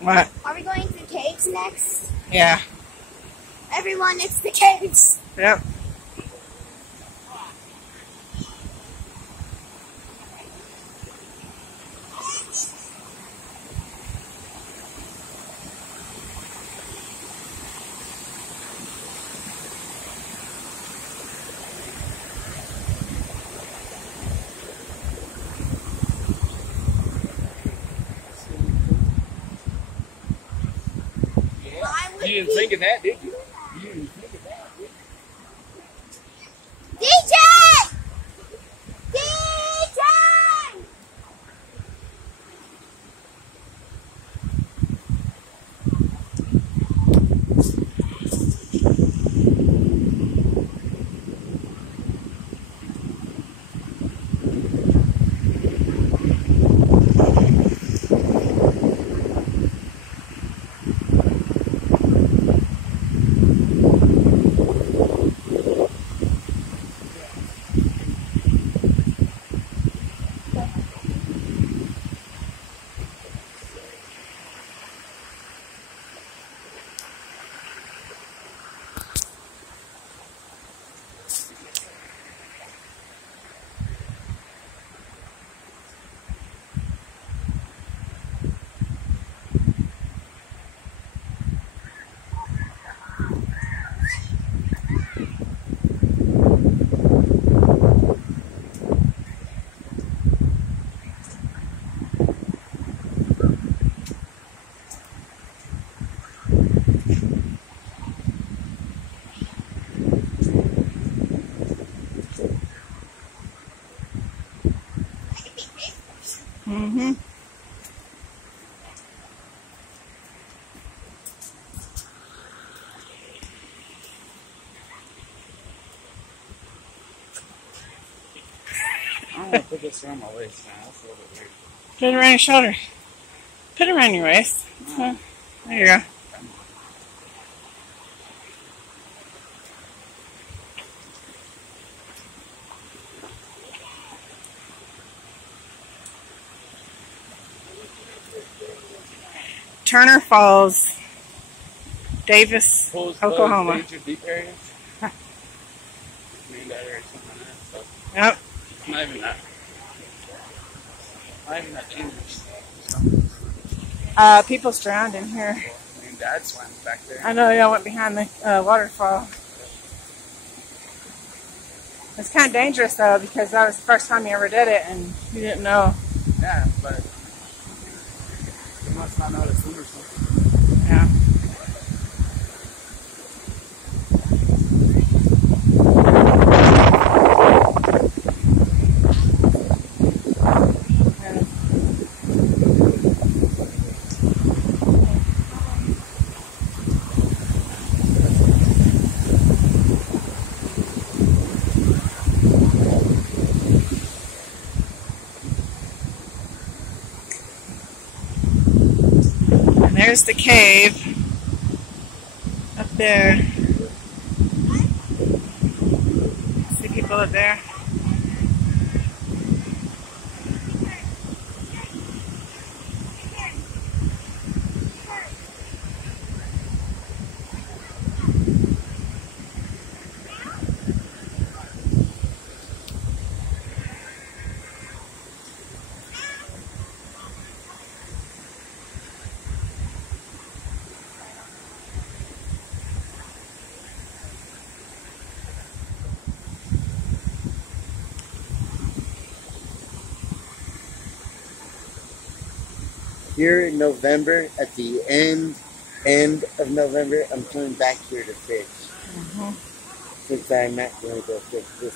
What? Are we going to the caves next? Yeah. Everyone, it's the caves. Yep. You didn't think of that, did you? You didn't think of that, did you? DJ! DJ! Mm-hmm. I'm gonna put this around my waist now. That's a little bit weird. Put it around your shoulder. Put it around your waist. So, there you go. Turner Falls, Davis, Oklahoma. Major deep areas. Named that area something like that. So Yep. it's not even that. Not even that dangerous. People's drowned in here. Me and Dad swam back there. I know y'all went behind the waterfall. It's kind of dangerous though because that was the first time you ever did it and you didn't know. Yeah, but you must not know how to swim or something. Yeah. There's the cave up there. See people up there? Here in November, at the end of November, I'm coming back here to fish. Since I'm not going to go fish this